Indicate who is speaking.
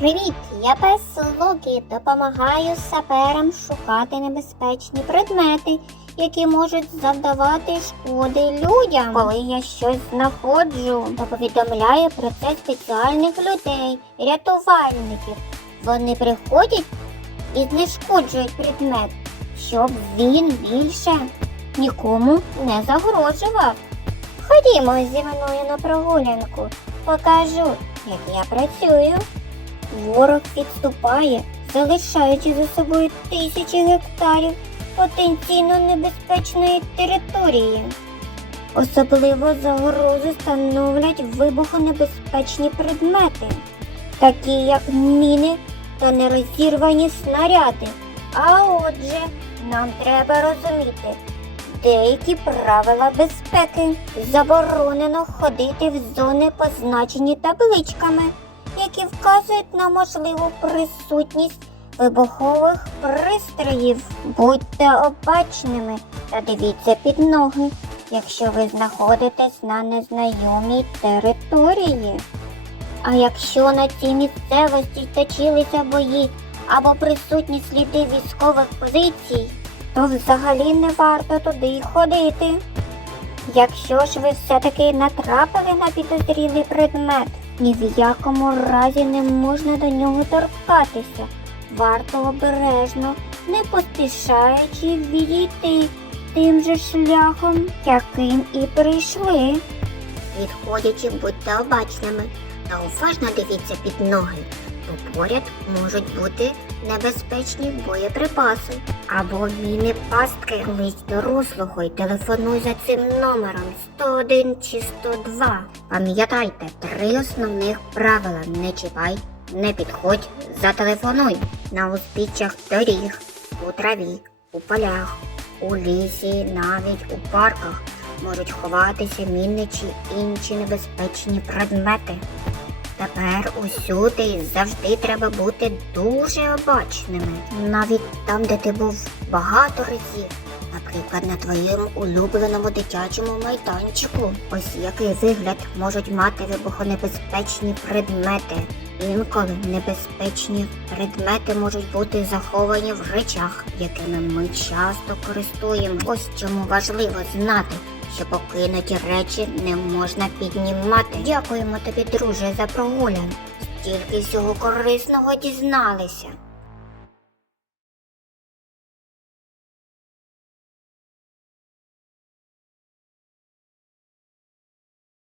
Speaker 1: Привіт, я пес Локі. Допомагаю саперам шукати небезпечні предмети, які можуть завдавати шкоди людям. Коли я щось знаходжу, то повідомляю про це спеціальних людей, рятувальників. Вони приходять і знешкоджують предмет, щоб він більше нікому не загрожував. Ходімо зі мною на прогулянку, покажу, як я працюю. Ворог відступає, залишаючи за собою тисячі гектарів потенційно небезпечної території. Особливо загрозу становлять вибухонебезпечні предмети, такі як міни та нерозірвані снаряди. А отже, нам треба розуміти деякі правила безпеки. Заборонено ходити в зони, позначені табличками які вказують на можливу присутність вибухових пристроїв. Будьте обачними та дивіться під ноги, якщо ви знаходитесь на незнайомій території. А якщо на цій місцевості точилися бої або присутні сліди військових позицій, то взагалі не варто туди ходити. Якщо ж ви все-таки натрапили на підозрілий предмет, ні в якому разі не можна до нього торкатися. Варто обережно, не поспішаючи відійти тим же шляхом, яким і прийшли. Відходячи, будьте обачними та уважно дивіться під ноги, бо поряд можуть бути небезпечні боєприпаси або міни пастки. Колись дорослого й телефонуй за цим номером 101 чи 102. Пам'ятайте три основних правила: не чіпай, не підходь, зателефонуй на узбіччях доріг, у траві, у полях, у лісі, навіть у парках можуть ховатися міни чи інші небезпечні предмети. Тепер усюди завжди треба бути дуже обачними. Навіть там, де ти був багато разів. Наприклад, на твоєму улюбленому дитячому майданчику. Ось який вигляд можуть мати вибухонебезпечні предмети. Інколи небезпечні предмети можуть бути заховані в речах, якими ми часто користуємо. Ось чому важливо знати, що покинуті речі не можна піднімати. Дякуємо тобі, друже, за прогулянку. Стільки всього корисного дізналися.